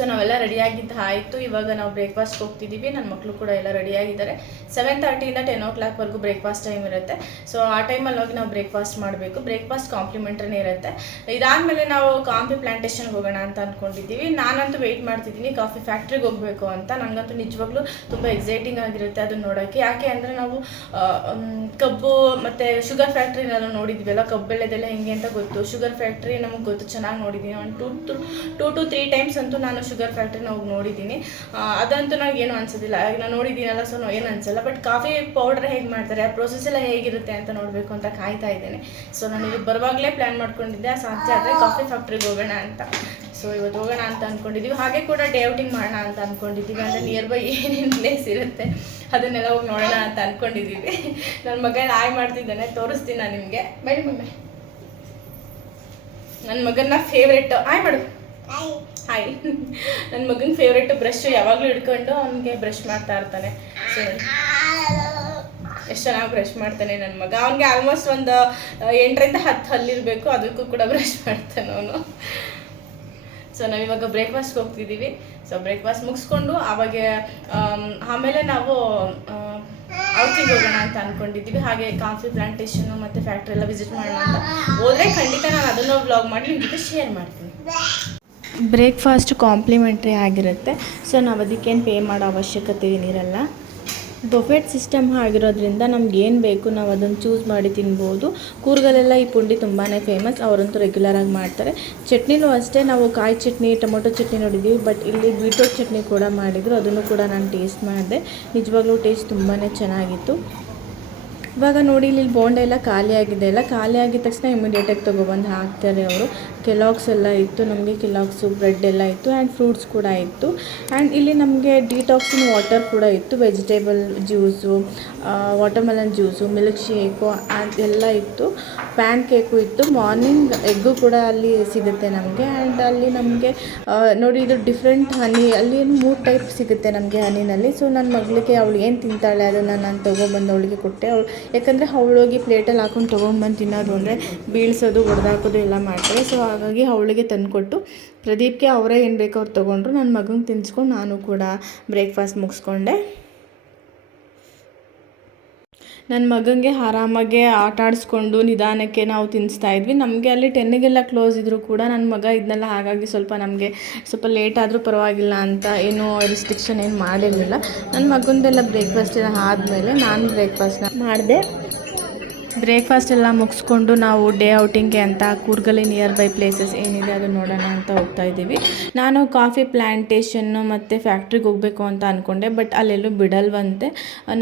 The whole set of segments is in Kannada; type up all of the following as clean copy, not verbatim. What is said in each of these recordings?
ಸೊ ನಾವೆಲ್ಲ ರೆಡಿಯಾಗಿದ್ದು ಆಯಿತು. ಇವಾಗ ನಾವು ಬ್ರೇಕ್ಫಾಸ್ಟ್ಗೆ ಹೋಗ್ತಿದ್ದೀವಿ. ನನ್ನ ಮಕ್ಕಳು ಕೂಡ ಎಲ್ಲ ರೆಡಿಯಾಗಿದ್ದಾರೆ. 7:30 10 o'clockವರೆಗೂ ಬ್ರೇಕ್ಫಾಸ್ಟ್ ಟೈಮ್ ಇರುತ್ತೆ. ಸೊ ಆ ಟೈಮಲ್ಲಿ ಹೋಗಿ ನಾವು ಬ್ರೇಕ್ಫಾಸ್ಟ್ ಮಾಡಬೇಕು. ಬ್ರೇಕ್ಫಾಸ್ಟ್ ಕಾಂಪ್ಲಿಮೆಂಟ್ರಿನೇ ಇರುತ್ತೆ. ಇದಾದಮೇಲೆ ನಾವು ಕಾಫಿ ಪ್ಲಾಂಟೇಶನ್ಗೆ ಹೋಗೋಣ ಅಂತ ಅಂದ್ಕೊಂಡಿದ್ದೀವಿ. ನಾನಂತೂ ವೆಯ್ಟ್ ಮಾಡ್ತಿದ್ದೀನಿ ಕಾಫಿ ಫ್ಯಾಕ್ಟ್ರಿಗೆ ಹೋಗಬೇಕು ಅಂತ. ನನಗಂತೂ ನಿಜವಾಗ್ಲೂ ತುಂಬ ಎಕ್ಸೈಟಿಂಗ್ ಆಗಿರುತ್ತೆ ಅದನ್ನು ನೋಡೋಕ್ಕೆ. ಯಾಕೆ ಅಂದರೆ ನಾವು ಕಬ್ಬು ಮತ್ತು ಶುಗರ್ ಫ್ಯಾಕ್ಟ್ರಿನೆಲ್ಲ ನೋಡಿದ್ವಲ್ಲ, ಕಬ್ಬು ಬೆಳೆದೆಲ್ಲ ಹೆಂಗೆ ಅಂತ ಗೊತ್ತು. ಶುಗರ್ ಫ್ಯಾಕ್ಟ್ರಿ ನಮಗೆ ಗೊತ್ತು, ಚೆನ್ನಾಗಿ ನೋಡಿದ್ದೀನಿ. ಒಂದು 2 to 3 times ಅಂತೂ ನಾನು ಶುಗರ್ ಫ್ಯಾಕ್ಟ್ರಿನ ಹೋಗಿ ನೋಡಿದ್ದೀನಿ. ಅದಂತೂ ನನಗೆ ಏನು ಅನ್ಸೋದಿಲ್ಲ, ನಾನು ನೋಡಿದ್ದೀನಲ್ಲ, ಸೊ ಏನು ಅನಿಸಲ್ಲ. ಬಟ್ ಕಾಫಿ ಪೌಡರ್ ಹೇಗೆ ಮಾಡ್ತಾರೆ, ಆ ಪ್ರೊಸೆಸ್ ಎಲ್ಲ ಹೇಗಿರುತ್ತೆ ಅಂತ ನೋಡಬೇಕು ಅಂತ ಕಾಯ್ತಾ ಇದ್ದೇನೆ. ಸೊ ನಾನು ಇಲ್ಲಿ ಬರುವಾಗಲೇ ಪ್ಲ್ಯಾನ್ ಮಾಡ್ಕೊಂಡಿದ್ದೆ, ಸಾಧ್ಯ ಆದರೆ ಕಾಫಿ ಫ್ಯಾಕ್ಟ್ರಿಗೆ ಹೋಗೋಣ ಅಂತ. ಸೊ ಇವತ್ತು ಹೋಗೋಣ ಅಂತ ಅಂದ್ಕೊಂಡಿದ್ದೀವಿ. ಹಾಗೆ ಕೂಡ ಡೇ ಔಟಿಂಗ್ ಮಾಡೋಣ ಅಂತ ಅಂದ್ಕೊಂಡಿದ್ದೀವಿ. ಅಂದರೆ ನಿಯರ್ ಬೈ ಏನೇನು ಪ್ಲೇಸ್ ಇರುತ್ತೆ ಅದನ್ನೆಲ್ಲ ಹೋಗಿ ನೋಡೋಣ ಅಂತ ಅಂದ್ಕೊಂಡಿದ್ದೀವಿ. ನನ್ನ ಮಗ ಹಾಯ್ ಮಾಡ್ತಿದ್ದಾನೆ, ತೋರಿಸ್ತೀನಿ ನಾನು ನಿಮಗೆ. ಬೇಡಿ ಮಮ್ಮಿ, ನನ್ನ ಮಗನ ಫೇವ್ರೆಟ್ ಹಾಯ್ ಮಾಡು. ಹಾಯ್. ನನ್ನ ಮಗನ ಫೇವ್ರೆಟ್ ಬ್ರಷ್ ಯಾವಾಗಲೂ ಹಿಡ್ಕೊಂಡು ಅವನಿಗೆ ಬ್ರಷ್ ಮಾಡ್ತಾ ಇರ್ತಾನೆ. ಸೊ ಎಷ್ಟು ಚೆನ್ನಾಗಿ ಬ್ರಷ್ ಮಾಡ್ತಾನೆ ನನ್ನ ಮಗ. ಅವನಿಗೆ ಆಲ್ಮೋಸ್ಟ್ ಒಂದು 8ರಿಂದ 10 ಹಲ್ಲಿರಬೇಕು, ಅದಕ್ಕೂ ಕೂಡ ಬ್ರಷ್ ಮಾಡ್ತಾನೆ ಅವನು. ಸೊ ನಾವಿವಾಗ ಬ್ರೇಕ್ಫಾಸ್ಟ್ಗೆ ಹೋಗ್ತಿದ್ದೀವಿ. ಸೊ ಬ್ರೇಕ್ಫಾಸ್ಟ್ ಮುಗಿಸ್ಕೊಂಡು ಆಮೇಲೆ ನಾವು ಔಟಿಂಗ್ ಹೋಗೋಣ ಅಂತ ಅಂದ್ಕೊಂಡಿದ್ದೀವಿ. ಹಾಗೆ ಕಾಫಿ ಪ್ಲಾಂಟೇಶನ್ನು ಮತ್ತು ಫ್ಯಾಕ್ಟ್ರಿ ಎಲ್ಲ ವಿಸಿಟ್ ಮಾಡೋಣ ಅಂತ ಹೋದರೆ ಖಂಡಿತ ನಾನು ಅದನ್ನು ವ್ಲಾಗ್ ಮಾಡಿ ನಿಮ್ಮ ಜೊತೆ ಶೇರ್ ಮಾಡ್ತೀನಿ. ಬ್ರೇಕ್ಫಾಸ್ಟ್ ಕಾಂಪ್ಲಿಮೆಂಟ್ರಿ ಆಗಿರುತ್ತೆ. ಸೊ ನಾವು ಅದಕ್ಕೇನು ಪೇ ಮಾಡೋ ಅವಶ್ಯಕತೆ ಏನಿರಲ್ಲ. ಬಫೆಟ್ ಸಿಸ್ಟಮ್ ಆಗಿರೋದ್ರಿಂದ ನಮ್ಗೆ ಏನು ಬೇಕು ನಾವು ಅದನ್ನು ಚೂಸ್ ಮಾಡಿ ತಿನ್ಬೋದು. ಕೂರ್ಗಲ್ಲೆಲ್ಲ ಈ ಪುಂಡಿ ತುಂಬಾ ಫೇಮಸ್, ಅವರಂತೂ ರೆಗ್ಯುಲರಾಗಿ ಮಾಡ್ತಾರೆ. ಚಟ್ನಿಲೂ ಅಷ್ಟೇ, ನಾವು ಕಾಯಿ ಚಟ್ನಿ, ಟೊಮೊಟೊ ಚಟ್ನಿ ನೋಡಿದ್ದೀವಿ, ಬಟ್ ಇಲ್ಲಿ ಬೀಟ್ರೋಟ್ ಚಟ್ನಿ ಕೂಡ ಮಾಡಿದರು. ಅದನ್ನು ಕೂಡ ನಾನು ಟೇಸ್ಟ್ ಮಾಡಿದೆ. ನಿಜವಾಗ್ಲೂ ಟೇಸ್ಟ್ ತುಂಬಾ ಚೆನ್ನಾಗಿತ್ತು. ಇವಾಗ ನೋಡಿ ಇಲ್ಲಿ ಬೋಂಡ ಎಲ್ಲ ಖಾಲಿ ಆಗಿದೆ. ಎಲ್ಲ ಖಾಲಿ ಆಗಿದ ತಕ್ಷಣ ಇಮಿಡಿಯೇಟಾಗಿ ತೊಗೊಬಂದು ಹಾಕ್ತಾರೆ ಅವರು. ಕೆಲಾಗ್ಸ್ ಎಲ್ಲ ಇತ್ತು, ನಮಗೆ ಕೆಲಾಗ್ಸು ಬ್ರೆಡ್ ಎಲ್ಲ ಇತ್ತು ಆ್ಯಂಡ್ ಫ್ರೂಟ್ಸ್ ಕೂಡ ಇತ್ತು. ಆ್ಯಂಡ್ ಇಲ್ಲಿ ನಮಗೆ ಡಿಟಾಕ್ಸಿನ್ ವಾಟರ್ ಕೂಡ ಇತ್ತು, vegetable juice, watermelon juice, milk shake ಅದೆಲ್ಲ ಇತ್ತು. ಪ್ಯಾನ್ ಕೇಕು ಇತ್ತು. ಮಾರ್ನಿಂಗ್ ಎಗ್ಗು ಕೂಡ ಅಲ್ಲಿ ಸಿಗುತ್ತೆ ನಮಗೆ. ಆ್ಯಂಡ್ ಅಲ್ಲಿ ನಮಗೆ ನೋಡಿ ಇದು ಡಿಫ್ರೆಂಟ್ ಹನಿ, ಅಲ್ಲಿ 3 ಟೈಪ್ ಸಿಗುತ್ತೆ ನಮಗೆ ಹನಿನಲ್ಲಿ. ಸೊ ನನ್ನ ಮಗಳಿಗೆ ಅವಳು ಏನು ತಿಂತಾಳೆ ಅದನ್ನು ನಾನು ತೊಗೊಬಂದು ಅವಳಿಗೆ ಕೊಟ್ಟೆ. ಅವಳು ಯಾಕಂದರೆ ಅವಳೋಗಿ ಪ್ಲೇಟಲ್ಲಿ ಹಾಕೊಂಡು ತೊಗೊಂಬಂದು ತಿನ್ನೋದು ಅಂದರೆ ಬೀಳ್ಸೋದು, ಹೊಡೆದಾಕೋದು ಎಲ್ಲ ಮಾಡ್ತಾರೆ. ಸೊ ಹಾಗಾಗಿ ಅವಳಿಗೆ ತಂದುಕೊಟ್ಟು ಪ್ರದೀಪ್ಗೆ ಅವರೇ ಏನು ಬೇಕೋ ಅವ್ರು ತೊಗೊಂಡ್ರು. ನನ್ನ ಮಗಂಗೆ ತಿನ್ಸ್ಕೊಂಡು ನಾನು ಕೂಡ ಬ್ರೇಕ್ಫಾಸ್ಟ್ ಮುಗಿಸ್ಕೊಂಡೆ. ನನ್ನ ಮಗನಿಗೆ ಆರಾಮಾಗೆ ಆಟ ಆಡಿಸ್ಕೊಂಡು ನಿಧಾನಕ್ಕೆ ನಾವು ತಿನ್ನಿಸ್ತಾ ಇದ್ವಿ. ನಮಗೆ ಅಲ್ಲಿ 10ಗೆಲ್ಲ ಕ್ಲೋಸ್ ಇದ್ದರೂ ಕೂಡ ನನ್ನ ಮಗ ಇದನ್ನೆಲ್ಲ, ಹಾಗಾಗಿ ನಮಗೆ ಸ್ವಲ್ಪ ಲೇಟ್ ಆದರೂ ಪರವಾಗಿಲ್ಲ ಅಂತ ಏನೂ ರಿಸ್ಟ್ರಿಕ್ಷನ್ ಏನು ಮಾಡಿರಲಿಲ್ಲ. ನನ್ನ ಮಗಂದೆಲ್ಲ ಬ್ರೇಕ್ಫಾಸ್ಟ್ ಎಲ್ಲ ಆದಮೇಲೆ ನಾನು ಬ್ರೇಕ್ಫಾಸ್ಟ್ನ ಮಾಡಿದೆ. ಬ್ರೇಕ್ಫಾಸ್ಟ್ ಎಲ್ಲ ಮುಗಿಸ್ಕೊಂಡು ನಾವು ಡೇ ಔಟಿಂಗ್ಗೆ ಅಂತ ಕೂರ್ಗಲ್ಲಿ ನಿಯರ್ ಬೈ ಪ್ಲೇಸಸ್ ಏನಿದೆ ಅದು ನೋಡೋಣ ಅಂತ ಹೋಗ್ತಾ ಇದ್ದೀವಿ. ನಾನು ಕಾಫಿ ಪ್ಲ್ಯಾಂಟೇಷನ್ನು ಮತ್ತು ಫ್ಯಾಕ್ಟ್ರಿಗೆ ಹೋಗಬೇಕು ಅಂತ ಅಂದ್ಕೊಂಡೆ, ಬಟ್ ಅಲ್ಲೆಲ್ಲೂ ಬಿಡಲ್ವಂತೆ.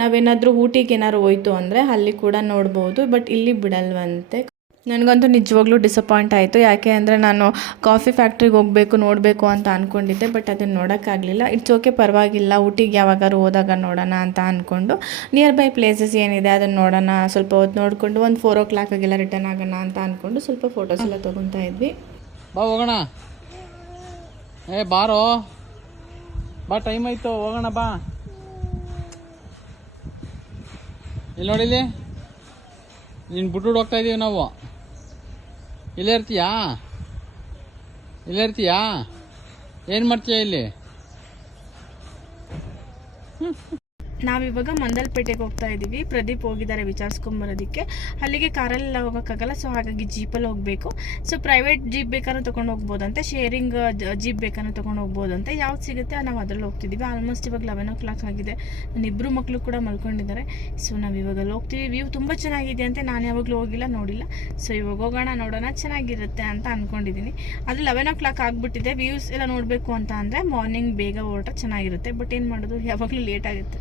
ನಾವೇನಾದರೂ ಊಟಿಗೆ ಏನಾದ್ರು ಹೋಯ್ತು ಅಂದರೆ ಅಲ್ಲಿ ಕೂಡ ನೋಡ್ಬೋದು, ಬಟ್ ಇಲ್ಲಿ ಬಿಡಲ್ವಂತೆ. ನನಗಂತೂ ನಿಜವಾಗ್ಲೂ ಡಿಸಪಾಯಿಂಟ್ ಆಯಿತು. ಯಾಕೆ ಅಂದರೆ ನಾನು ಕಾಫಿ ಫ್ಯಾಕ್ಟ್ರಿಗೆ ಹೋಗಬೇಕು, ನೋಡಬೇಕು ಅಂತ ಅಂದ್ಕೊಂಡಿದ್ದೆ, ಬಟ್ ಅದನ್ನು ನೋಡೋಕ್ಕಾಗಲಿಲ್ಲ. ಇಟ್ಸ್ ಓಕೆ, ಪರವಾಗಿಲ್ಲ, ಊಟಿಗೆ ಯಾವಾಗಾದ್ರು ಹೋದಾಗ ನೋಡೋಣ ಅಂತ ಅಂದ್ಕೊಂಡು ನಿಯರ್ ಬೈ ಪ್ಲೇಸಸ್ ಏನಿದೆ ಅದನ್ನು ನೋಡೋಣ, ಸ್ವಲ್ಪ ಹೊತ್ತು ನೋಡಿಕೊಂಡು ಒಂದು 4 o'clockಗೆಲ್ಲ ರಿಟರ್ನ್ ಆಗೋಣ ಅಂತ ಅಂದ್ಕೊಂಡು ಸ್ವಲ್ಪ ಫೋಟೋಸ್ ಎಲ್ಲ ತೊಗೊತಾ ಇದ್ವಿ. ಬಾ ಹೋಗೋಣ, ಬಾರೋ ಬಾ, ಟೈಮ್ ಆಯಿತು, ಹೋಗೋಣ ಬಾ. ಇಲ್ಲಿ ನೋಡಿಲಿ, ನೀನು ಬಿಟ್ಟು ಹೋಗ್ತಾ ಇದ್ದೀವಿ ನಾವು. ಇಲ್ಲೇ ಇರ್ತೀಯಾ? ಏನು ಮಾಡ್ತೀಯಾ ಇಲ್ಲಿ? ನಾವಿವಾಗ ಮಂದಲ್ಪೇಟೆಗೆ ಹೋಗ್ತಾ ಇದ್ದೀವಿ. ಪ್ರದೀಪ್ ಹೋಗಿದ್ದಾರೆ ವಿಚಾರಿಸ್ಕೊಂಬರೋದಕ್ಕೆ. ಅಲ್ಲಿಗೆ ಕಾರಲ್ಲೆಲ್ಲ ಹೋಗೋಕ್ಕಾಗಲ್ಲ, ಸೊ ಹಾಗಾಗಿ ಜೀಪಲ್ಲಿ ಹೋಗಬೇಕು. ಸೊ ಪ್ರೈವೇಟ್ ಜೀಪ್ ಬೇಕಾದ್ರೂ ತೊಗೊಂಡು ಹೋಗ್ಬೋದಂತೆ, ಶೇರಿಂಗ್ ಜೀಪ್ ಬೇಕಾದ್ರೂ ತೊಗೊಂಡು ಹೋಗ್ಬೋದಂತೆ. ಯಾವ್ದು ಸಿಗುತ್ತೆ ನಾವು ಅದರಲ್ಲಿ ಹೋಗ್ತಿದ್ದೀವಿ. ಆಲ್ಮೋಸ್ಟ್ ಇವಾಗ 11 o'clock ಆಗಿದೆ. ನನ್ನ 2 ಮಕ್ಕಳು ಕೂಡ ಮಲ್ಕೊಂಡಿದ್ದಾರೆ. ಸೊ ನಾವು ಇವಾಗಲ್ಲಿ ಹೋಗ್ತೀವಿ. ವ್ಯೂ ತುಂಬ ಚೆನ್ನಾಗಿದೆ ಅಂತೆ, ನಾನು ಯಾವಾಗಲೂ ಹೋಗಿಲ್ಲ, ನೋಡಿಲ್ಲ. ಸೊ ಇವಾಗ ಹೋಗೋಣ, ನೋಡೋಣ, ಚೆನ್ನಾಗಿರುತ್ತೆ ಅಂತ ಅಂದ್ಕೊಂಡಿದ್ದೀನಿ. ಅದು 11 o'clock ಆಗಿಬಿಟ್ಟಿದೆ. ವ್ಯೂಸ್ ಎಲ್ಲ ನೋಡಬೇಕು ಅಂತ ಅಂದರೆ ಮಾರ್ನಿಂಗ್ ಬೇಗ ಹೊರಟ್ರೆ ಚೆನ್ನಾಗಿರುತ್ತೆ. ಬಟ್ ಏನು ಮಾಡೋದು, ಯಾವಾಗಲೂ ಲೇಟ್ ಆಗುತ್ತೆ.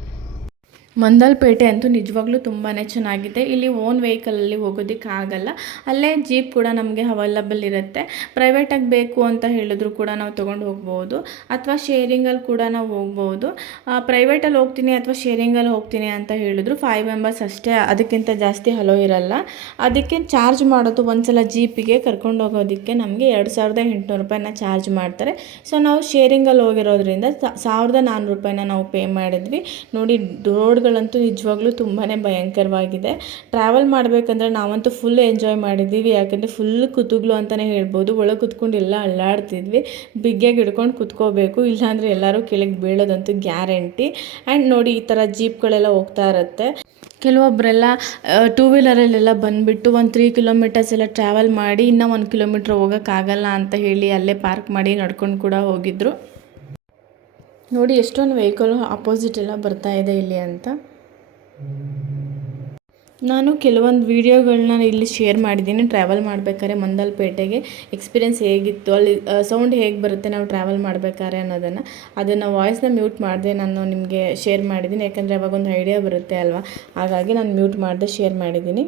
ಮಂದಲ್ಪೇಟೆ ಅಂತೂ ನಿಜವಾಗ್ಲೂ ತುಂಬಾ ಚೆನ್ನಾಗಿದೆ. ಇಲ್ಲಿ ಓನ್ ವೆಹಿಕಲಲ್ಲಿ ಹೋಗೋದಕ್ಕೆ ಆಗಲ್ಲ. ಅಲ್ಲೇ ಜೀಪ್ ಕೂಡ ನಮಗೆ ಅವೈಲಬಲ್ ಇರುತ್ತೆ. ಪ್ರೈವೇಟಾಗಿ ಬೇಕು ಅಂತ ಹೇಳಿದ್ರು ಕೂಡ ನಾವು ತೊಗೊಂಡು ಹೋಗ್ಬೋದು, ಅಥವಾ ಶೇರಿಂಗಲ್ಲಿ ಕೂಡ ನಾವು ಹೋಗ್ಬೋದು. ಪ್ರೈವೇಟಲ್ಲಿ ಹೋಗ್ತೀನಿ ಅಥವಾ ಶೇರಿಂಗಲ್ಲಿ ಹೋಗ್ತೀನಿ ಅಂತ ಹೇಳಿದ್ರು 5 members ಅಷ್ಟೇ, ಅದಕ್ಕಿಂತ ಜಾಸ್ತಿ ಹಲೋ ಇರಲ್ಲ. ಅದಕ್ಕೆ ಚಾರ್ಜ್ ಮಾಡೋದು ಒಂದ್ಸಲ ಜೀಪಿಗೆ ಕರ್ಕೊಂಡು ಹೋಗೋದಕ್ಕೆ ನಮಗೆ 2,800 ರೂಪಾಯಿನ ಚಾರ್ಜ್ ಮಾಡ್ತಾರೆ. ಸೊ ನಾವು ಶೇರಿಂಗಲ್ಲಿ ಹೋಗಿರೋದ್ರಿಂದ 1,400 ರೂಪಾಯಿನ ನಾವು ಪೇ ಮಾಡಿದ್ವಿ. ನೋಡಿ, ರೋಡ್ಗಳು ವ್ಯೂಗಳಂತೂ ನಿಜವಾಗ್ಲೂ ತುಂಬಾ ಭಯಂಕರವಾಗಿದೆ. ಟ್ರಾವೆಲ್ ಮಾಡಬೇಕಂದ್ರೆ ನಾವಂತೂ ಫುಲ್ ಎಂಜಾಯ್ ಮಾಡಿದ್ದೀವಿ. ಯಾಕಂದರೆ ಫುಲ್ ಕುತುಗ್ಲು ಅಂತಲೇ ಹೇಳ್ಬೋದು. ಒಳಗೆ ಕುತ್ಕೊಂಡು ಎಲ್ಲ ಅಲ್ಲಾಡ್ತಿದ್ವಿ. ಬಿಗ್ಗೆಗೆ ಹಿಡ್ಕೊಂಡು ಕುತ್ಕೋಬೇಕು, ಇಲ್ಲಾಂದರೆ ಎಲ್ಲರೂ ಕೆಳಗೆ ಬೀಳೋದಂತೂ ಗ್ಯಾರಂಟಿ. ಆ್ಯಂಡ್ ನೋಡಿ ಈ ಥರ ಜೀಪ್ಗಳೆಲ್ಲ ಹೋಗ್ತಾ ಇರುತ್ತೆ. ಕೆಲವೊಬ್ಬರೆಲ್ಲ ಟೂ ವೀಲರಲ್ಲೆಲ್ಲ ಬಂದುಬಿಟ್ಟು ಒಂದು 3 ಕಿಲೋಮೀಟರ್ಸ್ ಎಲ್ಲ ಟ್ರಾವೆಲ್ ಮಾಡಿ ಇನ್ನೂ 1 ಕಿಲೋಮೀಟ್ರ್ ಹೋಗೋಕ್ಕಾಗಲ್ಲ ಅಂತ ಹೇಳಿ ಅಲ್ಲೇ ಪಾರ್ಕ್ ಮಾಡಿ ನಡ್ಕೊಂಡು ಕೂಡ ಹೋಗಿದ್ರು. ನೋಡಿ ಎಷ್ಟೊಂದು ವೆಹಿಕಲ್ ಅಪೋಸಿಟ್ ಎಲ್ಲ ಬರ್ತಾ ಇದೆ ಇಲ್ಲಿ ಅಂತ. ನಾನು ಕೆಲವೊಂದು ವೀಡಿಯೋಗಳನ್ನ ಇಲ್ಲಿ ಶೇರ್ ಮಾಡಿದ್ದೀನಿ. ಟ್ರಾವೆಲ್ ಮಾಡಬೇಕಾದ್ರೆ ಮಂದಲ್ಪೇಟೆಗೆ ಎಕ್ಸ್ಪೀರಿಯೆನ್ಸ್ ಹೇಗಿತ್ತು, ಅಲ್ಲಿ ಸೌಂಡ್ ಹೇಗೆ ಬರುತ್ತೆ ನಾವು ಟ್ರಾವೆಲ್ ಮಾಡಬೇಕಾದ್ರೆ ಅದನ್ನು ವಾಯ್ಸ್ನ ಮ್ಯೂಟ್ ಮಾಡಿದೆ ನಾನು ನಿಮಗೆ ಶೇರ್ ಮಾಡಿದ್ದೀನಿ. ಯಾಕಂದರೆ ಅವಾಗೊಂದು ಐಡಿಯಾ ಬರುತ್ತೆ ಅಲ್ವಾ, ಹಾಗಾಗಿ ನಾನು ಮ್ಯೂಟ್ ಮಾಡಿದೆ ಶೇರ್ ಮಾಡಿದ್ದೀನಿ.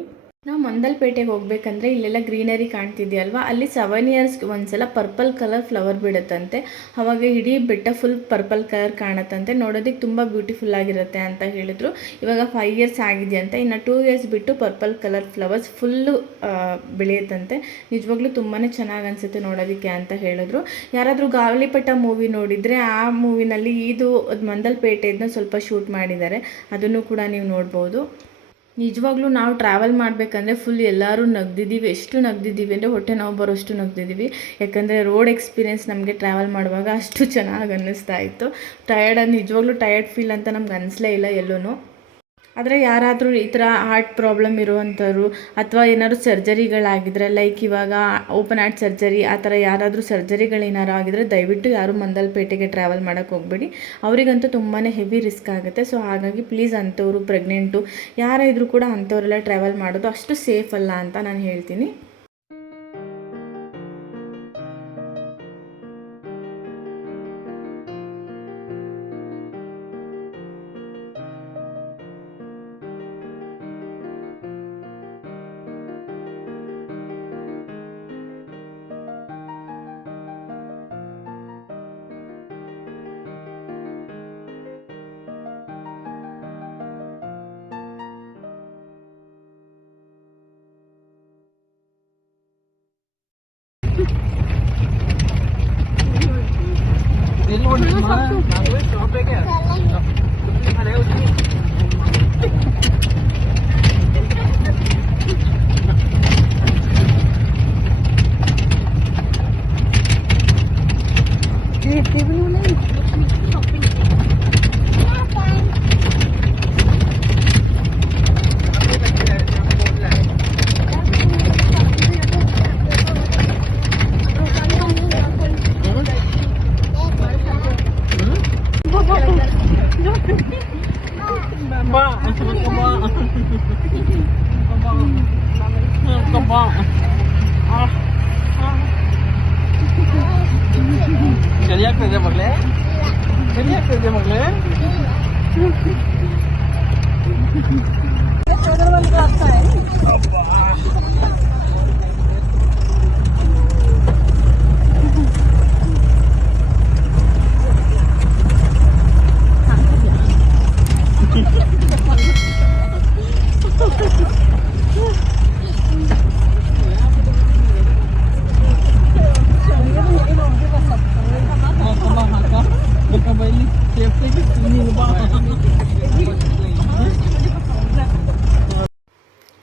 ನಾವು ಮಂದಲ್ಪೇಟೆಗೆ ಹೋಗ್ಬೇಕಂದ್ರೆ ಇಲ್ಲೆಲ್ಲ ಗ್ರೀನರಿ ಕಾಣ್ತಿದೆಯಲ್ವಾ, ಅಲ್ಲಿ 7 ಇಯರ್ಸ್ಗೆ ಒಂದ್ಸಲ ಪರ್ಪಲ್ ಕಲರ್ ಫ್ಲವರ್ ಬಿಡುತ್ತಂತೆ. ಆವಾಗ ಇಡೀ ಬೆಟ್ಟ ಫುಲ್ ಪರ್ಪಲ್ ಕಲರ್ ಕಾಣುತ್ತಂತೆ. ನೋಡೋದಕ್ಕೆ ತುಂಬ ಬ್ಯೂಟಿಫುಲ್ ಆಗಿರುತ್ತೆ ಅಂತ ಹೇಳಿದ್ರು. ಇವಾಗ 5 ಇಯರ್ಸ್ ಆಗಿದೆಯಂತೆ, ಇನ್ನು 2 ಇಯರ್ಸ್ ಬಿಟ್ಟು ಪರ್ಪಲ್ ಕಲರ್ ಫ್ಲವರ್ಸ್ ಫುಲ್ಲು ಬೆಳೆಯುತ್ತಂತೆ. ನಿಜವಾಗ್ಲೂ ತುಂಬಾ ಚೆನ್ನಾಗಿ ಅನಿಸುತ್ತೆ ನೋಡೋದಕ್ಕೆ ಅಂತ ಹೇಳಿದ್ರು. ಯಾರಾದರೂ ಗಾಳಿಪಟ ಮೂವಿ ನೋಡಿದರೆ ಆ ಮೂವಿನಲ್ಲಿ ಇದು ಮಂದಲ್ಪೇಟೆಯಿಂದ ಸ್ವಲ್ಪ ಶೂಟ್ ಮಾಡಿದ್ದಾರೆ, ಅದನ್ನು ಕೂಡ ನೀವು ನೋಡ್ಬೋದು. ನಿಜವಾಗ್ಲೂ ನಾವು ಟ್ರಾವೆಲ್ ಮಾಡಬೇಕಂದ್ರೆ ಫುಲ್ ಎಲ್ಲರೂ ನಗ್ದಿದ್ದೀವಿ. ಎಷ್ಟು ನಗ್ದಿದ್ದೀವಿ ಅಂದರೆ ಹೊಟ್ಟೆ ನೋವು ಬರೋಷ್ಟು ನಗ್ದಿದ್ದೀವಿ. ಯಾಕಂದರೆ ರೋಡ್ ಎಕ್ಸ್ಪೀರಿಯೆನ್ಸ್ ನಮಗೆ ಟ್ರಾವೆಲ್ ಮಾಡುವಾಗ ಅಷ್ಟು ಚೆನ್ನಾಗಿ ಅನ್ನಿಸ್ತಾ ಇತ್ತು. ನಿಜವಾಗ್ಲೂ ಟಯರ್ಡ್ ಫೀಲ್ ಅಂತ ನಮ್ಗೆ ಅನ್ನಿಸ್ಲೇ ಇಲ್ಲ ಎಲ್ಲೂ. ಆದರೆ ಯಾರಾದರೂ ಈ ಥರ ಹಾರ್ಟ್ ಪ್ರಾಬ್ಲಮ್ ಇರುವಂಥವ್ರು ಅಥವಾ ಏನಾದರೂ ಸರ್ಜರಿಗಳಾಗಿದ್ದರೆ, ಲೈಕ್ ಇವಾಗ ಓಪನ್ ಹಾರ್ಟ್ ಸರ್ಜರಿ ಆ ಥರ ಯಾರಾದರೂ ಸರ್ಜರಿಗಳೇನಾರು ಆಗಿದ್ರೆ ದಯವಿಟ್ಟು ಯಾರು ಮಂದಲ್ಪೇಟೆಗೆ ಟ್ರಾವೆಲ್ ಮಾಡೋಕ್ಕೆ ಹೋಗಬೇಡಿ. ಅವರಿಗಂತೂ ತುಂಬಾ ಹೆವಿ ರಿಸ್ಕ್ ಆಗುತ್ತೆ. ಸೊ ಹಾಗಾಗಿ ಪ್ಲೀಸ್ ಅಂಥವ್ರು, ಪ್ರೆಗ್ನೆಂಟು ಯಾರೇ ಇದ್ದರೂ ಕೂಡ ಅಂಥವರೆಲ್ಲ ಟ್ರಾವೆಲ್ ಮಾಡೋದು ಅಷ್ಟು ಸೇಫ್ ಅಲ್ಲ ಅಂತ ನಾನು ಹೇಳ್ತೀನಿ.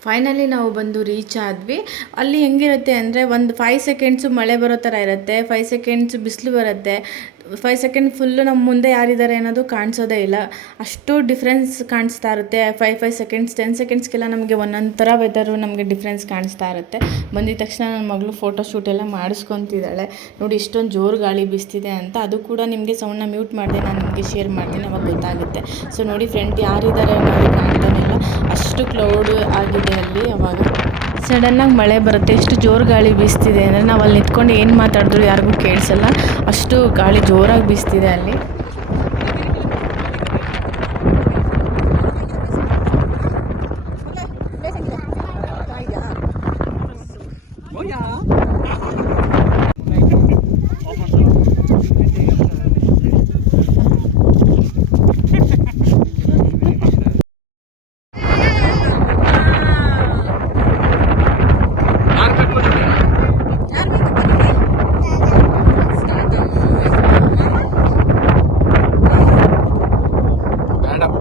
ಫೈನಲಿ ನಾವು ಬಂದು ರೀಚ್ ಆದ್ವಿ. ಅಲ್ಲಿ ಹೆಂಗಿರುತ್ತೆ ಅಂದರೆ ಒಂದು 5 ಸೆಕೆಂಡ್ಸು ಮಳೆ ಬರೋ ಥರ ಇರುತ್ತೆ, 5 ಸೆಕೆಂಡ್ಸ್ ಬಿಸಿಲು ಬರುತ್ತೆ, 5 ಸೆಕೆಂಡ್ ಫುಲ್ಲು ನಮ್ಮ ಮುಂದೆ ಯಾರಿದ್ದಾರೆ ಅನ್ನೋದು ಕಾಣಿಸೋದೇ ಇಲ್ಲ. ಅಷ್ಟು ಡಿಫ್ರೆನ್ಸ್ ಕಾಣಿಸ್ತಾ ಇರುತ್ತೆ. 5 ಸೆಕೆಂಡ್ಸ್ 10 ಸೆಕೆಂಡ್ಸ್ಗೆಲ್ಲ ನಮಗೆ ಒಂದೊಂದು ಥರ ವೆದರು ನಮಗೆ ಡಿಫ್ರೆನ್ಸ್ ಕಾಣಿಸ್ತಾ ಇರುತ್ತೆ. ಬಂದಿದ ತಕ್ಷಣ ನನ್ನ ಮಗಳು ಫೋಟೋಶೂಟ್ ಎಲ್ಲ ಮಾಡಿಸ್ಕೊತಿದ್ದಾಳೆ. ನೋಡಿ ಇಷ್ಟೊಂದು ಜೋರು ಗಾಳಿ ಬೀಸ್ತಿದೆ ಅಂತ. ಅದು ಕೂಡ ನಿಮಗೆ ಸೌಂಡ್ನ ಮ್ಯೂಟ್ ಮಾಡಿದೆ ನಾನು ನಿಮಗೆ ಶೇರ್ ಮಾಡ್ತೀನಿ, ಅವಾಗ ಗೊತ್ತಾಗುತ್ತೆ. ಸೊ ನೋಡಿ ಫ್ರೆಂಡ್ ಯಾರಿದ್ದಾರೆ ಅನ್ನೋದು ಕಾಣ್ತಾನೆ ಇಲ್ಲ, ಅಷ್ಟು ಕ್ಲೌಡ್ ಆಗಿದೆ ಅಲ್ಲಿ. ಅವಾಗ ಸಡನ್ನಾಗಿ ಮಳೆ ಬರುತ್ತೆ. ಎಷ್ಟು ಜೋರು ಗಾಳಿ ಬೀಸ್ತಿದೆ ಅಂದರೆ ನಾವು ಅಲ್ಲಿ ನಿಂತ್ಕೊಂಡು ಏನು ಮಾತಾಡಿದ್ರು ಯಾರಿಗೂ ಕೇಳಿಸಲ್ಲ, ಅಷ್ಟು ಗಾಳಿ ಜೋರಾಗಿ ಬೀಸ್ತಿದೆ ಅಲ್ಲಿ.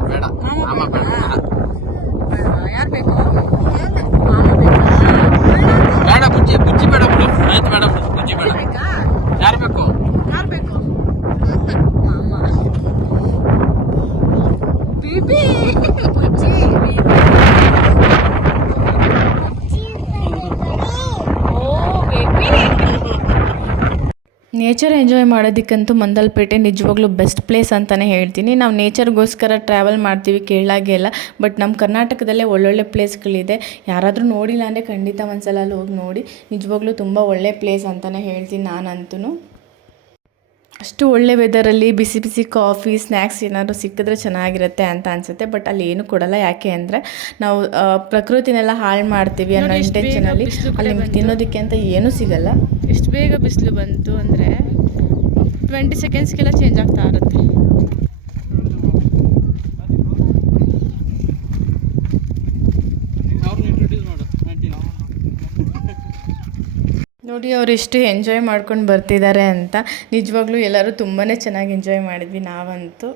ಬೇಡ ಆಯ್ತು ಮೇಡಮ್, ಬುಜ್ಜಿ ಮೇಡಮ್. ಯಾರು ಬೇಕು? ಯಾರು ಬೇಕು? ಬೇಬಿ ಬುಜ್ಜಿ ನೇಚರ್ ಎಂಜಾಯ್ ಮಾಡೋದಕ್ಕಂತೂ ಮಂದಲ್ಪೇಟೆ ನಿಜವಾಗ್ಲೂ ಬೆಸ್ಟ್ ಪ್ಲೇಸ್ ಅಂತಲೇ ಹೇಳ್ತೀನಿ. ನಾವು ನೇಚರ್ಗೋಸ್ಕರ ಟ್ರಾವೆಲ್ ಮಾಡ್ತೀವಿ ಕೇಳಾಗೆಲ್ಲ, ಬಟ್ ನಮ್ಮ ಕರ್ನಾಟಕದಲ್ಲೇ ಒಳ್ಳೊಳ್ಳೆ ಪ್ಲೇಸ್ಗಳಿದೆ. ಯಾರಾದರೂ ನೋಡಿಲ್ಲ ಅಂದರೆ ಖಂಡಿತ ಒಂದ್ಸಲ ಅಲ್ಲಿ ಹೋಗಿ ನೋಡಿ. ನಿಜವಾಗ್ಲೂ ತುಂಬ ಒಳ್ಳೆ ಪ್ಲೇಸ್ ಅಂತಲೇ ಹೇಳ್ತೀನಿ ನಾನಂತೂ. ಅಷ್ಟು ಒಳ್ಳೆ ವೆದರಲ್ಲಿ ಬಿಸಿ ಬಿಸಿ ಕಾಫಿ ಸ್ನ್ಯಾಕ್ಸ್ ಏನಾದರೂ ಸಿಕ್ಕಿದ್ರೆ ಚೆನ್ನಾಗಿರುತ್ತೆ ಅಂತ ಅನಿಸುತ್ತೆ. ಬಟ್ ಅಲ್ಲಿ ಏನು ಕೊಡಲ್ಲ, ಯಾಕೆ ಅಂದರೆ ನಾವು ಪ್ರಕೃತಿನೆಲ್ಲ ಹಾಳು ಮಾಡ್ತೀವಿ ಅನ್ನೋ ಇಂಟೆನ್ಷನಲ್ಲಿ ಅಲ್ಲಿ ನಿಮ್ಗೆ ತಿನ್ನೋದಕ್ಕೆ ಅಂತ ಏನೂ ಸಿಗಲ್ಲ. ಎಷ್ಟು ಬೇಗ ಬಿಸಿಲು ಬಂತು ಅಂದರೆ 20 ಸೆಕೆಂಡ್ಸ್ಗೆಲ್ಲ ಚೇಂಜ್ ಆಗ್ತಾ ಇರುತ್ತೆ. ನೋಡಿ ಅವ್ರು ಎಷ್ಟು ಎಂಜಾಯ್ ಮಾಡ್ಕೊಂಡು ಬರ್ತಿದ್ದಾರೆ ಅಂತ. ನಿಜವಾಗ್ಲೂ ಎಲ್ಲರೂ ತುಂಬಾ ಚೆನ್ನಾಗಿ ಎಂಜಾಯ್ ಮಾಡಿದ್ವಿ ನಾವಂತೂ.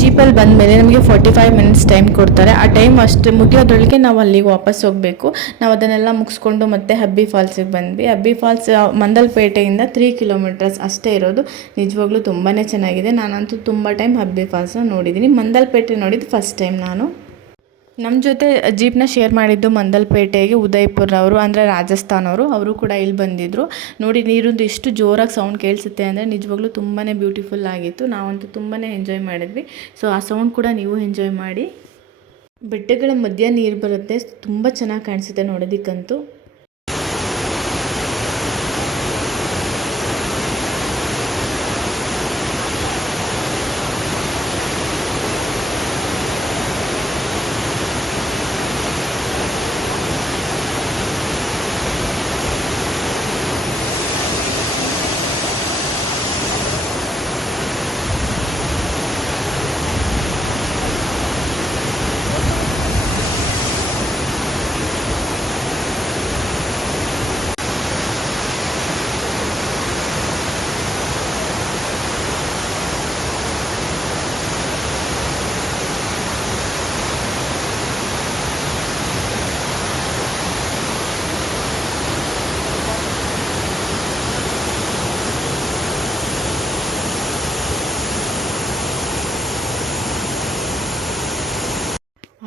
ಜೀಪಲ್ಲಿ ಬಂದಮೇಲೆ ನಮಗೆ 45 ಮಿನಿಟ್ಸ್ ಟೈಮ್ ಕೊಡ್ತಾರೆ. ಆ ಟೈಮ್ ಅಷ್ಟು ಮುಗಿಯೋದ್ರೊಳಗೆ ನಾವು ಅಲ್ಲಿಗೆ ವಾಪಸ್ ಹೋಗಬೇಕು. ನಾವು ಅದನ್ನೆಲ್ಲ ಮುಗಿಸ್ಕೊಂಡು ಮತ್ತೆ ಹಬ್ಬಿ ಫಾಲ್ಸಿಗೆ ಬಂದ್ವಿ. ಹಬ್ಬಿ ಫಾಲ್ಸ್ ಮಂದಲ್ಪೇಟೆಯಿಂದ 3 ಕಿಲೋಮೀಟರ್ಸ್ ಅಷ್ಟೇ ಇರೋದು. ನಿಜವಾಗ್ಲೂ ತುಂಬಾ ಚೆನ್ನಾಗಿದೆ. ನಾನಂತೂ ತುಂಬ ಟೈಮ್ ಹಬ್ಬಿ ಫಾಲ್ಸ್ನ ನೋಡಿದ್ದೀನಿ. ಮಂದಲ್ಪೇಟೆ ನೋಡಿದ್ದು ಫಸ್ಟ್ ಟೈಮ್ ನಾನು. ನಮ್ಮ ಜೊತೆ ಜೀಪ್ನ ಶೇರ್ ಮಾಡಿದ್ದು ಮಂದಲ್ಪೇಟೆಗೆ ಉದಯ್ಪುರವರು, ಅಂದರೆ ರಾಜಸ್ಥಾನವರು. ಅವರು ಕೂಡ ಇಲ್ಲಿ ಬಂದಿದ್ದರು. ನೋಡಿ ನೀರೊಂದು ಎಷ್ಟು ಜೋರಾಗಿ ಸೌಂಡ್ ಕೇಳಿಸುತ್ತೆ ಅಂದರೆ ನಿಜವಾಗ್ಲೂ ತುಂಬಾ ಬ್ಯೂಟಿಫುಲ್ ಆಗಿತ್ತು. ನಾವಂತೂ ತುಂಬಾ ಎಂಜಾಯ್ ಮಾಡಿದ್ವಿ. ಸೊ ಆ ಸೌಂಡ್ ಕೂಡ ನೀವು ಎಂಜಾಯ್ ಮಾಡಿ. ಬೆಟ್ಟಗಳ ಮಧ್ಯ ನೀರು ಬರುತ್ತೆ, ತುಂಬ ಚೆನ್ನಾಗಿ ಕಾಣಿಸುತ್ತೆ ನೋಡೋದಕ್ಕಂತೂ.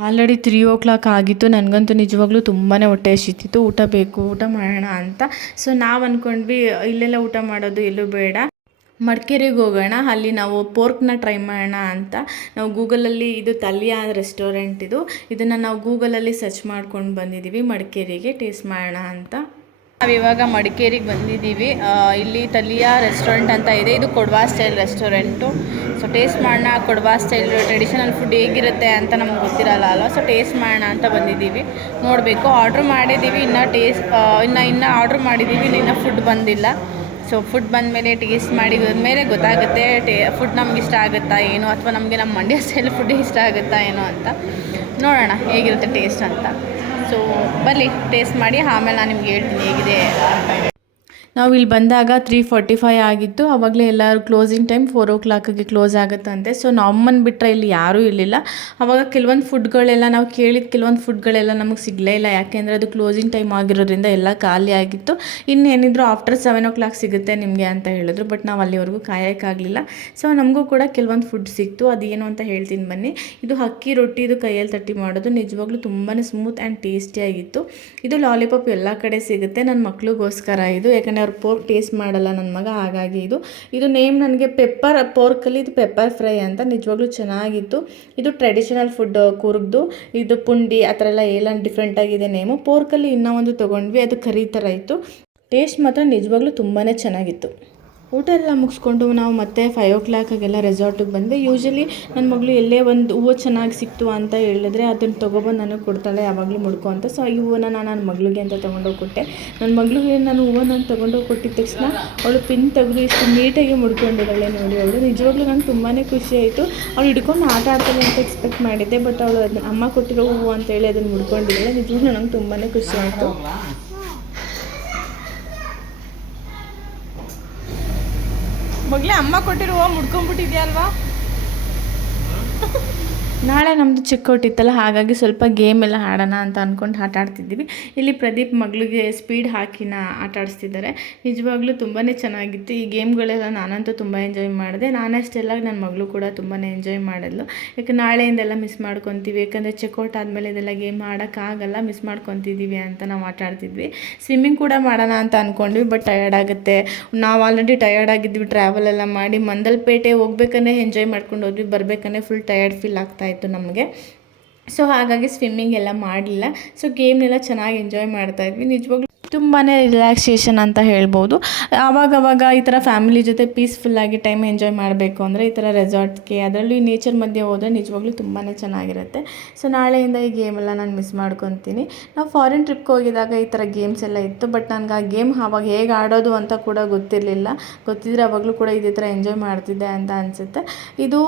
ಆಲ್ರೆಡಿ 3 ಆಗಿತ್ತು. ನನಗಂತೂ ನಿಜವಾಗ್ಲೂ ತುಂಬಾ ಹೊಟ್ಟೆ ಹಸಿತಿತ್ತು. ಊಟ ಬೇಕು, ಊಟ ಮಾಡೋಣ ಅಂತ. ಸೊ ನಾವು ಅಂದ್ಕೊಂಡ್ವಿ ಇಲ್ಲೆಲ್ಲ ಊಟ ಮಾಡೋದು ಎಲ್ಲೂ ಬೇಡ, ಮಡಿಕೇರಿಗೆ ಹೋಗೋಣ, ಅಲ್ಲಿ ನಾವು ಪೋರ್ಕ್ನ ಟ್ರೈ ಮಾಡೋಣ ಅಂತ. ನಾವು ಗೂಗಲಲ್ಲಿ ಇದು ತಲಿಯಾ ರೆಸ್ಟೋರೆಂಟ್ ಇದನ್ನು ನಾವು ಗೂಗಲಲ್ಲಿ ಸರ್ಚ್ ಮಾಡ್ಕೊಂಡು ಬಂದಿದ್ದೀವಿ ಮಡಿಕೇರಿಗೆ ಟೇಸ್ಟ್ ಮಾಡೋಣ ಅಂತ. ನಾವಿವಾಗ ಮಡಿಕೇರಿಗೆ ಬಂದಿದ್ದೀವಿ. ಇಲ್ಲಿ ತಲಿಯಾ ರೆಸ್ಟೋರೆಂಟ್ ಅಂತ ಇದೆ. ಇದು ಕೊಡವಾ ಸ್ಟೈಲ್ ರೆಸ್ಟೋರೆಂಟು. ಸೊ ಟೇಸ್ಟ್ ಮಾಡೋಣ, ಕೊಡವಾ ಸ್ಟೈಲ್ ಟ್ರೆಡಿಷನಲ್ ಫುಡ್ ಹೇಗಿರುತ್ತೆ ಅಂತ ನಮ್ಗೆ ಗೊತ್ತಿರಲ್ಲ ಅಲ್ವಾ. ಸೊ ಟೇಸ್ಟ್ ಮಾಡೋಣ ಅಂತ ಬಂದಿದ್ದೀವಿ. ನೋಡಬೇಕು, ಆರ್ಡ್ರ್ ಮಾಡಿದ್ದೀವಿ, ಇನ್ನು ಆರ್ಡ್ರ್ ಮಾಡಿದ್ದೀವಿ, ಇನ್ನು ಫುಡ್ ಬಂದಿಲ್ಲ. ಸೊ ಫುಡ್ ಬಂದಮೇಲೆ ಟೇಸ್ಟ್ ಮಾಡಿದ್ಮೇಲೆ ಗೊತ್ತಾಗುತ್ತೆ ಫುಡ್ ನಮ್ಗೆ ಇಷ್ಟ ಆಗುತ್ತಾ ಏನೋ, ಅಥವಾ ನಮಗೆ ನಮ್ಮ ಮಂಡ್ಯ ಸ್ಟೈಲ್ ಫುಡ್ ಇಷ್ಟ ಆಗುತ್ತಾ ಏನೋ ಅಂತ. ನೋಡೋಣ ಹೇಗಿರುತ್ತೆ ಟೇಸ್ಟ್ ಅಂತ. ಸೊ ಬರಲಿ ಟೇಸ್ಟ್ ಮಾಡಿ, ಆಮೇಲೆ ನಾನು ನಿಮ್ಗೆ ಹೇಳ್ತೀನಿ ಹೇಗಿದೆ ಅಂತ. ನಾವು ಇಲ್ಲಿ ಬಂದಾಗ 3:45 ಆಗಿತ್ತು. ಆವಾಗಲೇ ಎಲ್ಲರೂ ಕ್ಲೋಸಿಂಗ್ ಟೈಮ್ 4 ಕ್ಲೋಸ್ ಆಗುತ್ತಂತೆ. ಸೊ ನಮ್ಮನ್ನು ಬಿಟ್ಟರೆ ಇಲ್ಲಿ ಯಾರೂ ಇರಲಿಲ್ಲ. ಆವಾಗ ಕೆಲವೊಂದು ಫುಡ್ಗಳೆಲ್ಲ ನಾವು ಕೇಳಿದ ಕೆಲವೊಂದು ಫುಡ್ಗಳೆಲ್ಲ ನಮಗೆ ಸಿಗಲೇ ಇಲ್ಲ, ಯಾಕೆಂದರೆ ಅದು ಕ್ಲೋಸಿಂಗ್ ಟೈಮ್ ಆಗಿರೋದ್ರಿಂದ ಎಲ್ಲ ಖಾಲಿ ಆಗಿತ್ತು. ಇನ್ನೇನಿದ್ರು ಆಫ್ಟರ್ 7 ಸಿಗುತ್ತೆ ನಿಮಗೆ ಅಂತ ಹೇಳಿದ್ರು. ಬಟ್ ನಾವು ಅಲ್ಲಿವರೆಗೂ ಕಾಯೋಕ್ಕಾಗಲಿಲ್ಲ. ಸೊ ನಮಗೂ ಕೂಡ ಕೆಲವೊಂದು ಫುಡ್ ಸಿಕ್ತು. ಅದೇನು ಅಂತ ಹೇಳ್ತೀನಿ ಬನ್ನಿ. ಇದು ಅಕ್ಕಿ ರೊಟ್ಟಿ, ಇದು ಕೈಯಲ್ಲಿ ತಟ್ಟಿ ಮಾಡೋದು. ನಿಜವಾಗ್ಲೂ ತುಂಬಾ ಸ್ಮೂತ್ ಆ್ಯಂಡ್ ಟೇಸ್ಟಿಯಾಗಿತ್ತು. ಇದು ಲಾಲಿಪಾಪ್ ಎಲ್ಲ ಕಡೆ ಸಿಗುತ್ತೆ. ನನ್ನ ಮಕ್ಳಿಗೋಸ್ಕರ ಇದು, ಯಾಕಂದರೆ ಅವ್ರು ಪೋರ್ಕ್ ಟೇಸ್ಟ್ ಮಾಡಲ್ಲ ನನ್ನ ಮಗ, ಹಾಗಾಗಿ ಇದು ನೇಮ್ ನನಗೆ ಪೆಪ್ಪರ್ ಪೋರ್ಕಲ್ಲಿ ಇದು ಪೆಪ್ಪರ್ ಫ್ರೈ ಅಂತ. ನಿಜವಾಗ್ಲೂ ಚೆನ್ನಾಗಿತ್ತು. ಇದು ಟ್ರೆಡಿಷನಲ್ ಫುಡ್ ಕೂರ್ಗ್ದು. ಇದು ಪುಂಡಿ ಆ ಥರ ಎಲ್ಲ ಡಿಫ್ರೆಂಟಾಗಿದೆ ನೇಮು. ಪೋರ್ಕಲ್ಲಿ ಇನ್ನೂ ಒಂದು ತೊಗೊಂಡ್ವಿ, ಅದು ಕರಿ ಥರ ಇತ್ತು. ಟೇಸ್ಟ್ ಮಾತ್ರ ನಿಜವಾಗ್ಲೂ ತುಂಬಾ ಚೆನ್ನಾಗಿತ್ತು. ಊಟ ಎಲ್ಲ ಮುಗಿಸ್ಕೊಂಡು ನಾವು ಮತ್ತೆ 5 ರೆಸಾರ್ಟಿಗೆ ಬಂದ್ವಿ. ಯೂಶ್ವಲಿ ನನ್ನ ಮಗಳು ಎಲ್ಲೇ ಒಂದು ಹೂವು ಚೆನ್ನಾಗಿ ಸಿಕ್ತು ಅಂತ ಹೇಳಿದ್ರೆ ಅದನ್ನು ತೊಗೊಬಂದು ನನಗೆ ಕೊಡ್ತಾಳೆ ಯಾವಾಗಲೂ ಮುಡ್ಕೊ ಅಂತ. ಸೊ ಈ ಹೂವನ್ನ ನಾನು ನನ್ನ ಮಗಳಿಗೆ ಅಂತ ತೊಗೊಂಡೋಗಿ ಕೊಟ್ಟೆ. ನನ್ನ ಮಗಳಿಗೆ ನಾನು ಹೂವನ್ನು ತೊಗೊಂಡೋಗಿ ಕೊಟ್ಟಿದ ತಕ್ಷಣ ಅವಳು ಪಿನ್ ತೆಗೆದು ಇಷ್ಟು ನೀಟಾಗಿ ಮುಡ್ಕೊಂಡಿದ್ದಾಳೆ ನೋಡಿ. ಅವಳು ನಿಜವಾಗ್ಲೂ ನಂಗೆ ತುಂಬಾ ಖುಷಿ ಆಯಿತು. ಅವಳು ಹಿಡ್ಕೊಂಡು ಆಟ ಆಡ್ತಾಳೆ ಅಂತ ಎಕ್ಸ್ಪೆಕ್ಟ್ ಮಾಡಿದ್ದೆ, ಬಟ್ ಅವಳು ಅದನ್ನ ಅಮ್ಮ ಕೊಟ್ಟಿರೋ ಹೂವು ಅಂತೇಳಿ ಅದನ್ನು ಮುಡ್ಕೊಂಡಿದ್ದಾಳೆ. ನಿಜವಾಗ್ಲೂ ನಂಗೆ ತುಂಬಾ ಖುಷಿ ಆಯಿತು. ಮಗಳೇ ಅಮ್ಮ ಕೊಟ್ಟಿರುವ ಮುಡ್ಕೊಂಡ್ಬಿಟ್ಟಿದ್ಯಾ ಅಲ್ವಾ? ನಾಳೆ ನಮ್ಮದು ಚೆಕ್ಔಟ್ ಇತ್ತಲ್ಲ, ಹಾಗಾಗಿ ಸ್ವಲ್ಪ ಗೇಮ್ ಎಲ್ಲ ಆಡೋಣ ಅಂತ ಅಂದ್ಕೊಂಡು ಆಟ ಆಡ್ತಿದ್ದೀವಿ. ಇಲ್ಲಿ ಪ್ರದೀಪ್ ಮಗಳಿಗೆ ಸ್ಪೀಡ್ ಹಾಕಿನ ಆಟ ಆಡಿಸ್ತಿದ್ದಾರೆ. ನಿಜವಾಗ್ಲೂ ತುಂಬಾ ಚೆನ್ನಾಗಿತ್ತು ಈ ಗೇಮ್ಗಳೆಲ್ಲ. ನಾನಂತೂ ತುಂಬ ಎಂಜಾಯ್ ಮಾಡಿದೆ. ನಾನೇ ಅಷ್ಟೆಲ್ಲ ನನ್ನ ಮಗಳು ಕೂಡ ತುಂಬಾ ಎಂಜಾಯ್ ಮಾಡಿದ್ಲು. ಯಾಕೆ ನಾಳೆಯಿಂದೆಲ್ಲ ಮಿಸ್ ಮಾಡ್ಕೊತೀವಿ, ಯಾಕಂದರೆ ಚೆಕ್ಔಟ್ ಆದಮೇಲೆ ಇದೆಲ್ಲ ಗೇಮ್ ಆಡೋಕ್ಕಾಗಲ್ಲ, ಮಿಸ್ ಮಾಡ್ಕೊತಿದ್ದೀವಿ ಅಂತ ನಾವು ಆಟ ಆಡ್ತಿದ್ವಿ. ಸ್ವಿಮ್ಮಿಂಗ್ ಕೂಡ ಮಾಡೋಣ ಅಂತ ಅಂದ್ಕೊಂಡ್ವಿ, ಬಟ್ ಟಯರ್ಡ್ ಆಗುತ್ತೆ. ನಾವು ಆಲ್ರೆಡಿ ಟಯರ್ಡ್ ಆಗಿದ್ವಿ, ಟ್ರಾವೆಲ್ ಎಲ್ಲ ಮಾಡಿ. ಮಂದಲ್ಪೇಟೆ ಹೋಗ್ಬೇಕನ್ನೇ ಎಂಜಾಯ್ ಮಾಡ್ಕೊಂಡು ಹೋದ್ವಿ, ಬರಬೇಕನ್ನೇ ಫುಲ್ ಟಯರ್ಡ್ ಫೀಲ್ ಆಗ್ತಾಯಿತ್ತು ನಮಗೆ. ಸೊ ಹಾಗಾಗಿ ಸ್ವಿಮ್ಮಿಂಗ್ ಎಲ್ಲ ಮಾಡಲಿಲ್ಲ. ಸೊ ಗೇಮ್ನೆಲ್ಲ ಚೆನ್ನಾಗಿ ಎಂಜಾಯ್ ಮಾಡ್ತಾಯಿದ್ವಿ. ನಿಜವಾಗ್ಲೂ ತುಂಬಾ ರಿಲ್ಯಾಕ್ಸೇಷನ್ ಅಂತ ಹೇಳ್ಬೋದು. ಆವಾಗವಾಗ ಈ ಥರ ಫ್ಯಾಮಿಲಿ ಜೊತೆ ಪೀಸ್ಫುಲ್ಲಾಗಿ ಟೈಮ್ ಎಂಜಾಯ್ ಮಾಡಬೇಕು ಅಂದರೆ ಈ ಥರ ರೆಸಾರ್ಟ್ಗೆ, ಅದರಲ್ಲೂ ಈ ನೇಚರ್ ಮಧ್ಯೆ ಹೋದರೆ ನಿಜವಾಗ್ಲೂ ತುಂಬಾ ಚೆನ್ನಾಗಿರುತ್ತೆ. ಸೊ ನಾಳೆಯಿಂದ ಈ ಗೇಮೆಲ್ಲ ನಾನು ಮಿಸ್ ಮಾಡ್ಕೊತೀನಿ. ನಾವು ಫಾರಿನ್ ಟ್ರಿಪ್ಗೆ ಹೋಗಿದಾಗ ಈ ಥರ ಗೇಮ್ಸ್ ಎಲ್ಲ ಇತ್ತು, ಬಟ್ ನನಗೆ ಆ ಗೇಮ್ ಆವಾಗ ಹೇಗೆ ಆಡೋದು ಅಂತ ಕೂಡ ಗೊತ್ತಿರಲಿಲ್ಲ. ಗೊತ್ತಿದ್ದರೆ ಆವಾಗಲೂ ಕೂಡ ಇದೇ ಥರ ಎಂಜಾಯ್ ಮಾಡ್ತಿದ್ದೆ ಅಂತ ಅನಿಸುತ್ತೆ. ಇದು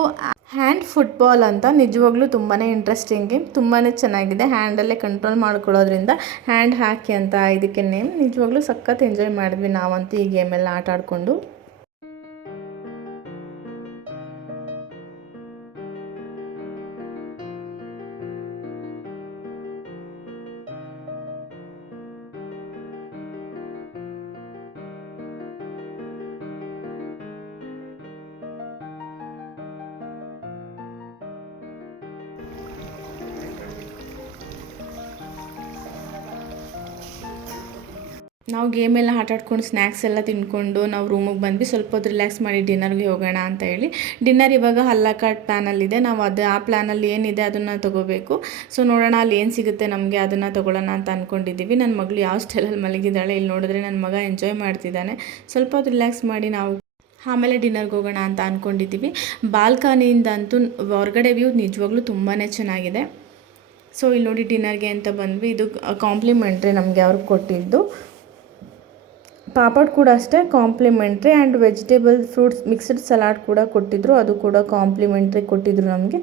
ಹ್ಯಾಂಡ್ ಫುಟ್ಬಾಲ್ ಅಂತ. ನಿಜವಾಗ್ಲೂ ತುಂಬಾ ಇಂಟ್ರೆಸ್ಟಿಂಗ್ ಗೇಮ್, ತುಂಬಾ ಚೆನ್ನಾಗಿದೆ. ಹ್ಯಾಂಡಲ್ಲೇ ಕಂಟ್ರೋಲ್ ಮಾಡ್ಕೊಳ್ಳೋದ್ರಿಂದ ಹ್ಯಾಂಡ್ ಹಾಕಿ ಅಂತ ಇದಕ್ಕೆ ನೇಮ್. ನಿಜವಾಗ್ಲೂ ಸಖತ್ ಎಂಜಾಯ್ ಮಾಡಿದ್ವಿ ನಾವಂತೂ ಈ ಗೇಮೆಲ್ಲ ಆಟ ಆಡಿಕೊಂಡು. ನಾವು ಗೇಮೆಲ್ಲ ಆಟ ಆಡ್ಕೊಂಡು ಸ್ನ್ಯಾಕ್ಸ್ ಎಲ್ಲ ತಿಂದ್ಕೊಂಡು ನಾವು ರೂಮಿಗೆ ಬಂದ್ವಿ. ಸ್ವಲ್ಪ ಹೊತ್ತು ರಿಲ್ಯಾಕ್ಸ್ ಮಾಡಿ ಡಿನ್ನರ್ಗೆ ಹೋಗೋಣ ಅಂತ ಹೇಳಿ. ಡಿನ್ನರ್ ಇವಾಗ ಹಲ್ಲಕಾಟ್ ಪ್ಲ್ಯಾನಲ್ಲಿದೆ. ನಾವು ಆ ಪ್ಲ್ಯಾನಲ್ಲಿ ಏನಿದೆ ಅದನ್ನು ತೊಗೋಬೇಕು. ಸೊ ನೋಡೋಣ ಅಲ್ಲಿ ಏನು ಸಿಗುತ್ತೆ ನಮಗೆ, ಅದನ್ನು ತೊಗೊಳ್ಳೋಣ ಅಂತ ಅಂದ್ಕೊಂಡಿದ್ದೀವಿ. ನನ್ನ ಮಗಳು ಯಾವ ಸ್ಟೈಲಲ್ಲಿ ಮಲಗಿದ್ದಾಳೆ, ಇಲ್ಲಿ ನೋಡಿದ್ರೆ ನನ್ನ ಮಗ ಎಂಜಾಯ್ ಮಾಡ್ತಿದ್ದಾನೆ. ಸ್ವಲ್ಪ ಹೊತ್ತು ರಿಲ್ಯಾಕ್ಸ್ ಮಾಡಿ ನಾವು ಆಮೇಲೆ ಡಿನ್ನರ್ಗೆ ಹೋಗೋಣ ಅಂತ ಅಂದ್ಕೊಂಡಿದ್ದೀವಿ. ಬಾಲ್ಕನಿಯಿಂದ ಅಂತೂ ಹೊರಗಡೆ ವ್ಯೂ ನಿಜವಾಗ್ಲೂ ತುಂಬಾ ಚೆನ್ನಾಗಿದೆ. ಸೊ ಇಲ್ಲಿ ನೋಡಿ ಡಿನ್ನರ್ಗೆ ಅಂತ ಬಂದ್ವಿ. ಇದು ಕಾಂಪ್ಲಿಮೆಂಟ್ರಿ ನಮಗೆ ಅವ್ರಿಗೆ ಕೊಟ್ಟಿದ್ದು. ಪಾಪಡ್ ಕೂಡ ಅಷ್ಟೇ complimentary, and vegetable fruits mixed salad ಕೂಡ ಕೊಟ್ಟಿದ್ದರು, ಅದು ಕೂಡ ಕಾಂಪ್ಲಿಮೆಂಟ್ರಿ ಕೊಟ್ಟಿದ್ದರು ನಮಗೆ.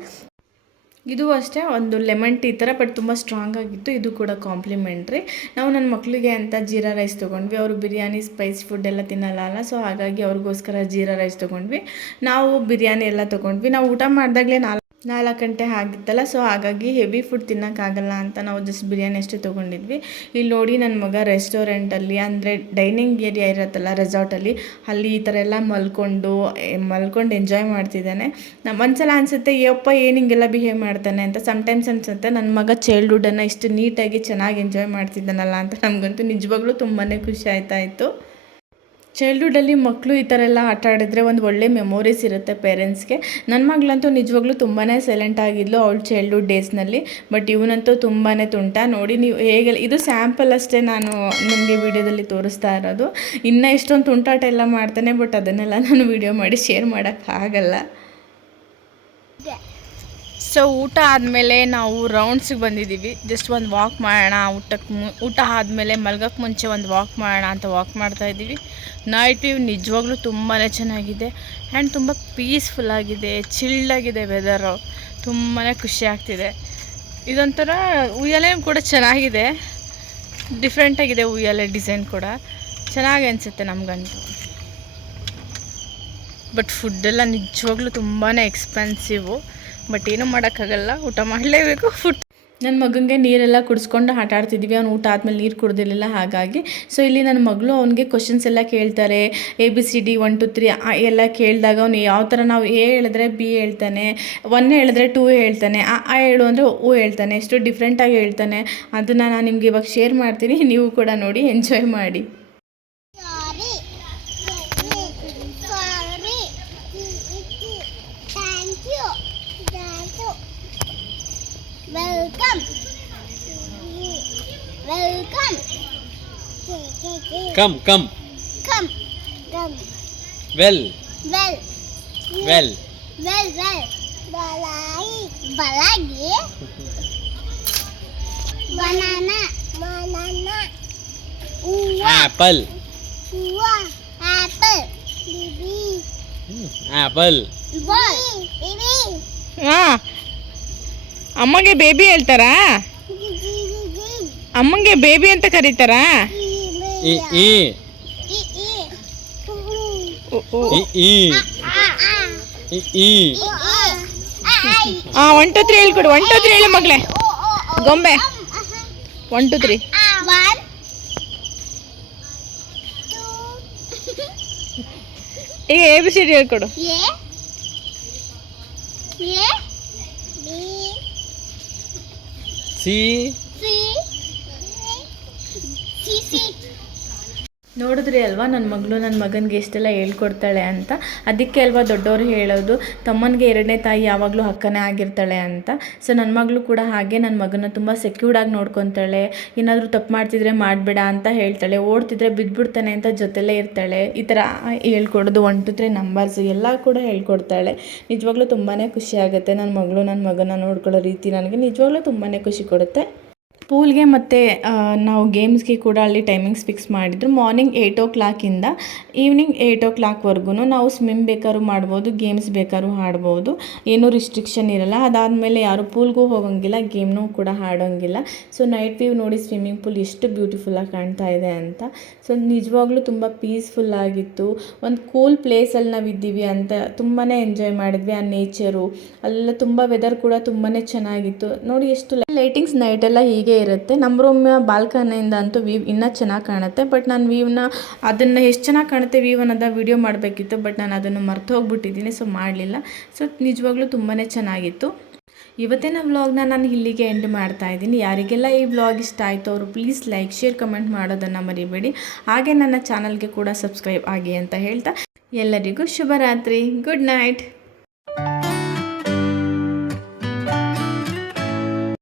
ಇದು ಅಷ್ಟೇ ಒಂದು ಲೆಮನ್ ಟೀ ಥರ, ಬಟ್ ತುಂಬ ಸ್ಟ್ರಾಂಗ್ ಆಗಿತ್ತು. ಇದು ಕೂಡ ಕಾಂಪ್ಲಿಮೆಂಟ್ರಿ. ನಾವು ನನ್ನ ಮಕ್ಕಳಿಗೆ ಅಂತ ಜೀರಾ ರೈಸ್ ತೊಗೊಂಡ್ವಿ. ಅವರು ಬಿರಿಯಾನಿ ಸ್ಪೈಸಿ ಫುಡ್ ಎಲ್ಲ ತಿನ್ನಲ್ಲ, ಸೊ ಹಾಗಾಗಿ ಅವ್ರಿಗೋಸ್ಕರ ಜೀರಾ ರೈಸ್ ತೊಗೊಂಡ್ವಿ. ನಾವು ಬಿರಿಯಾನಿ ಎಲ್ಲ ತೊಗೊಂಡ್ವಿ. ನಾವು ಊಟ ಮಾಡಿದಾಗಲೇ 4 ಗಂಟೆ ಆಗಿತ್ತಲ್ಲ, ಸೊ ಹಾಗಾಗಿ ಹೆವಿ ಫುಡ್ ತಿನ್ನೋಕ್ಕಾಗಲ್ಲ ಅಂತ ನಾವು ಜಸ್ಟ್ ಬಿರಿಯಾನಿ ಅಷ್ಟೇ ತೊಗೊಂಡಿದ್ವಿ. ಇಲ್ಲಿ ನೋಡಿ ನನ್ನ ಮಗ ರೆಸ್ಟೋರೆಂಟಲ್ಲಿ, ಅಂದರೆ ಡೈನಿಂಗ್ ಏರಿಯಾ ಇರುತ್ತಲ್ಲ ರೆಸಾರ್ಟಲ್ಲಿ, ಅಲ್ಲಿ ಈ ಥರ ಎಲ್ಲ ಮಲ್ಕೊಂಡು ಎಂಜಾಯ್ ಮಾಡ್ತಿದ್ದಾನೆ. ಒಂದ್ಸಲ ಅನಿಸುತ್ತೆ ಯಪ್ಪ ಏನು ಹಿಂಗೆಲ್ಲ ಬಿಹೇವ್ ಮಾಡ್ತಾನೆ ಅಂತ. ಸಮ್ಟೈಮ್ಸ್ ಅನಿಸುತ್ತೆ ನನ್ನ ಮಗ ಚೈಲ್ಡ್ಹುಡ್ಡನ್ನು ಇಷ್ಟು ನೀಟಾಗಿ ಚೆನ್ನಾಗಿ ಎಂಜಾಯ್ ಮಾಡ್ತಿದ್ದಾನಲ್ಲ ಅಂತ. ನಮಗಂತೂ ನಿಜವಾಗ್ಲೂ ತುಂಬಾ ಖುಷಿ ಆಯಿತು. ಚೈಲ್ಡ್ಹುಡ್ಡಲ್ಲಿ ಮಕ್ಕಳು ಈ ಥರ ಎಲ್ಲ ಆಟ ಆಡಿದ್ರೆ ಒಂದು ಒಳ್ಳೆ ಮೆಮೊರೀಸ್ ಇರುತ್ತೆ ಪೇರೆಂಟ್ಸ್ಗೆ. ನನ್ನ ಮಗಳಂತೂ ನಿಜವಾಗ್ಲೂ ತುಂಬಾ ಸೈಲೆಂಟ್ ಆಗಿದ್ಲು ಅವಳು ಚೈಲ್ಡ್ಹುಡ್ ಡೇಸ್ನಲ್ಲಿ, ಬಟ್ ಇವನಂತೂ ತುಂಬಾ ತುಂಟ. ನೋಡಿ ನೀವು ಹೇಗೆ, ಇದು ಸ್ಯಾಂಪಲ್ ಅಷ್ಟೇ ನಾನು ನಿಮಗೆ ವಿಡಿಯೋದಲ್ಲಿ ತೋರಿಸ್ತಾ ಇರೋದು. ಇನ್ನೂ ಎಷ್ಟೊಂದು ತುಂಟಾಟ ಎಲ್ಲ ಮಾಡ್ತಾನೆ, ಬಟ್ ಅದನ್ನೆಲ್ಲ ನಾನು ವಿಡಿಯೋ ಮಾಡಿ ಶೇರ್ ಮಾಡೋಕ್ಕಾಗಲ್ಲ. ಸೊ ಊಟ ಆದಮೇಲೆ ನಾವು ರೌಂಡ್ಸಿಗೆ ಬಂದಿದ್ದೀವಿ. ಜಸ್ಟ್ ಒಂದು ವಾಕ್ ಮಾಡೋಣ, ಊಟ ಆದಮೇಲೆ ಮಲ್ಗೋಕ್ಕೆ ಮುಂಚೆ ಒಂದು ವಾಕ್ ಮಾಡೋಣ ಅಂತ ವಾಕ್ ಮಾಡ್ತಾಯಿದ್ದೀವಿ. ನೈಟ್ ವ್ಯೂ ನಿಜವಾಗ್ಲೂ ತುಂಬಾ ಚೆನ್ನಾಗಿದೆ ಆ್ಯಂಡ್ ತುಂಬ ಪೀಸ್ಫುಲ್ಲಾಗಿದೆ, ಚಿಲ್ಲಾಗಿದೆ ವೆದರು. ತುಂಬಾ ಖುಷಿ ಆಗ್ತಿದೆ. ಇದೊಂಥರ ಉಯ್ಯಾಲೆ ಕೂಡ ಚೆನ್ನಾಗಿದೆ, ಡಿಫ್ರೆಂಟಾಗಿದೆ ಉಯ್ಯಾಲೆ ಡಿಸೈನ್ ಕೂಡ ಚೆನ್ನಾಗಿ ಅನಿಸುತ್ತೆ ನಮಗಂತೂ. ಬಟ್ ಫುಡ್ಡೆಲ್ಲ ನಿಜವಾಗ್ಲೂ ತುಂಬಾ ಎಕ್ಸ್ಪೆನ್ಸಿವು, ಬಟ್ ಏನೂ ಮಾಡೋಕ್ಕಾಗಲ್ಲ, ಊಟ ಮಾಡಲೇಬೇಕು. ನನ್ನ ಮಗನಿಗೆ ನೀರೆಲ್ಲ ಕುಡಿಸ್ಕೊಂಡು ಆಟ ಆಡ್ತಿದ್ವಿ. ಅವ್ನು ಊಟ ಆದಮೇಲೆ ನೀರು ಕುಡ್ದಿರಲಿಲ್ಲ, ಹಾಗಾಗಿ. ಸೊ ಇಲ್ಲಿ ನನ್ನ ಮಗಳು ಅವನಿಗೆ ಕ್ವಶನ್ಸ್ ಎಲ್ಲ ಕೇಳ್ತಾರೆ, ABCD 1 2 3 ಎಲ್ಲ ಕೇಳಿದಾಗ ಅವನು ಯಾವ ಥರ ನಾವು A ಹೇಳಿದ್ರೆ B ಹೇಳ್ತಾನೆ, 1 ಹೇಳಿದ್ರೆ 2 ಹೇಳ್ತಾನೆ, ಆ ಹೇಳು ಅಂದರೆ O ಹೇಳ್ತಾನೆ. ಎಷ್ಟು ಡಿಫ್ರೆಂಟಾಗಿ ಹೇಳ್ತಾನೆ. ಅದನ್ನು ನಾನು ನಿಮ್ಗೆ ಇವಾಗ ಶೇರ್ ಮಾಡ್ತೀನಿ, ನೀವು ಕೂಡ ನೋಡಿ ಎಂಜಾಯ್ ಮಾಡಿ. Welcome. Come. Well. Balagi. Banana. Apple. Apple. Baby. Apple. Baby. ಹಾಂ, ಅಮ್ಮಗೆ ಬೇಬಿ ಹೇಳ್ತಾರಾ? ಅಮ್ಮಂಗೆ ಬೇಬಿ ಅಂತ ಕರೀತಾರಾ? E. 1 2 3 ಹೇಳ್ಕೊಡು 1 2 3 ಹೇಳು ಮಗಳೇ ಗೊಂಬೆ 1 2 3 1 ಈಗ ABCD ಹೇಳ್ಕೊಡು A B C C ನೋಡಿದ್ರಿ ಅಲ್ವಾ ನನ್ನ ಮಗಳು ನನ್ನ ಮಗನಿಗೆ ಎಷ್ಟೆಲ್ಲ ಹೇಳ್ಕೊಡ್ತಾಳೆ ಅಂತ. ಅದಕ್ಕೆ ಅಲ್ವಾ ದೊಡ್ಡವರು ಹೇಳೋದು ತಮ್ಮನಿಗೆ ಎರಡನೇ ತಾಯಿ ಯಾವಾಗಲೂ ಅಕ್ಕನೇ ಆಗಿರ್ತಾಳೆ ಅಂತ. ಸೊ ನನ್ನ ಮಗಳು ಕೂಡ ಹಾಗೆ ನನ್ನ ಮಗನ ತುಂಬ ಸೆಕ್ಯೂರ್ಡಾಗಿ ನೋಡ್ಕೊತಾಳೆ. ಏನಾದರೂ ತಪ್ಪು ಮಾಡ್ತಿದ್ರೆ ಮಾಡಬೇಡ ಅಂತ ಹೇಳ್ತಾಳೆ, ಓಡ್ತಿದ್ರೆ ಬಿದ್ದುಬಿಡ್ತಾನೆ ಅಂತ ಜೊತೆಲೇ ಇರ್ತಾಳೆ. ಈ ಥರ ಹೇಳ್ಕೊಡೋದು 1 2 3 ನಂಬರ್ಸು ಎಲ್ಲ ಕೂಡ ಹೇಳ್ಕೊಡ್ತಾಳೆ. ನಿಜವಾಗ್ಲೂ ತುಂಬಾ ಖುಷಿ ಆಗುತ್ತೆ ನನ್ನ ಮಗಳು ನನ್ನ ಮಗನ ನೋಡ್ಕೊಳ್ಳೋ ರೀತಿ ನನಗೆ ನಿಜವಾಗ್ಲೂ ತುಂಬಾ ಖುಷಿ ಕೊಡುತ್ತೆ. ಪೂಲ್ಗೆ ಮತ್ತು ನಾವು ಗೇಮ್ಸ್ಗೆ ಕೂಡ ಅಲ್ಲಿ ಟೈಮಿಂಗ್ಸ್ ಫಿಕ್ಸ್ ಮಾಡಿದ್ರು. ಮಾರ್ನಿಂಗ್ 8 o'clock ಈವ್ನಿಂಗ್ 8 o'clockವರೆಗೂ ನಾವು ಸ್ವಿಮ್ ಬೇಕಾದ್ರೂ ಮಾಡ್ಬೋದು, ಗೇಮ್ಸ್ ಬೇಕಾದ್ರೂ ಆಡ್ಬೋದು, ಏನೂ ರಿಸ್ಟ್ರಿಕ್ಷನ್ ಇರಲ್ಲ. ಅದಾದಮೇಲೆ ಯಾರು ಪೂಲ್ಗೂ ಹೋಗೋಂಗಿಲ್ಲ, ಗೇಮ್ನೂ ಕೂಡ ಆಡೋಂಗಿಲ್ಲ. ಸೊ ನೈಟ್ ವ್ಯೂ ನೋಡಿ ಸ್ವಿಮ್ಮಿಂಗ್ ಪೂಲ್ ಎಷ್ಟು ಬ್ಯೂಟಿಫುಲ್ಲಾಗಿ ಕಾಣ್ತಾ ಇದೆ ಅಂತ. ಸೊ ನಿಜವಾಗ್ಲೂ ತುಂಬ ಪೀಸ್ಫುಲ್ಲಾಗಿತ್ತು. ಒಂದು ಕೂಲ್ ಪ್ಲೇಸಲ್ಲಿ ನಾವು ಇದ್ದೀವಿ ಅಂತ ತುಂಬಾ ಎಂಜಾಯ್ ಮಾಡಿದ್ವಿ. ಆ ನೇಚರು ಅಲ್ಲೆಲ್ಲ ತುಂಬ ವೆದರ್ ಕೂಡ ತುಂಬಾ ಚೆನ್ನಾಗಿತ್ತು. ನೋಡಿ ಎಷ್ಟು ಲೈಟಿಂಗ್ಸ್ ನೈಟೆಲ್ಲ ಹೀಗೆ ಇರುತ್ತೆ. ನಮ್ಮ ರೂಮ್ ಬಾಲ್ಕನಿಯಿಂದ ಅಂತೂ ವ್ಯೂ ಇನ್ನೂ ಚೆನ್ನಾಗಿ ಕಾಣುತ್ತೆ. ಬಟ್ ನಾನು ವ್ಯೂನ ಅದನ್ನು ಎಷ್ಟು ಚೆನ್ನಾಗಿ ಕಾಣುತ್ತೆ ವ್ಯೂ ಅನ್ನೋದ ವೀಡಿಯೋ ಮಾಡಬೇಕಿತ್ತು, ಬಟ್ ನಾನು ಅದನ್ನು ಮರ್ತು ಹೋಗ್ಬಿಟ್ಟಿದ್ದೀನಿ, ಸೊ ಮಾಡಲಿಲ್ಲ. ಸೊ ನಿಜವಾಗ್ಲೂ ತುಂಬಾ ಚೆನ್ನಾಗಿತ್ತು. ಇವತ್ತಿನ ವ್ಲಾಗ್ನ ನಾನು ಇಲ್ಲಿಗೆ ಎಂಡ್ ಮಾಡ್ತಾ ಇದ್ದೀನಿ. ಯಾರಿಗೆಲ್ಲ ಈ ವ್ಲಾಗ್ ಇಷ್ಟ ಆಯಿತು ಅವರು ಪ್ಲೀಸ್ ಲೈಕ್ ಶೇರ್ ಕಮೆಂಟ್ ಮಾಡೋದನ್ನು ಮರಿಬೇಡಿ. ಹಾಗೆ ನನ್ನ ಚಾನಲ್ಗೆ ಕೂಡ ಸಬ್ಸ್ಕ್ರೈಬ್ ಆಗಿ ಅಂತ ಹೇಳ್ತಾ ಎಲ್ಲರಿಗೂ ಶುಭರಾತ್ರಿ. Good night.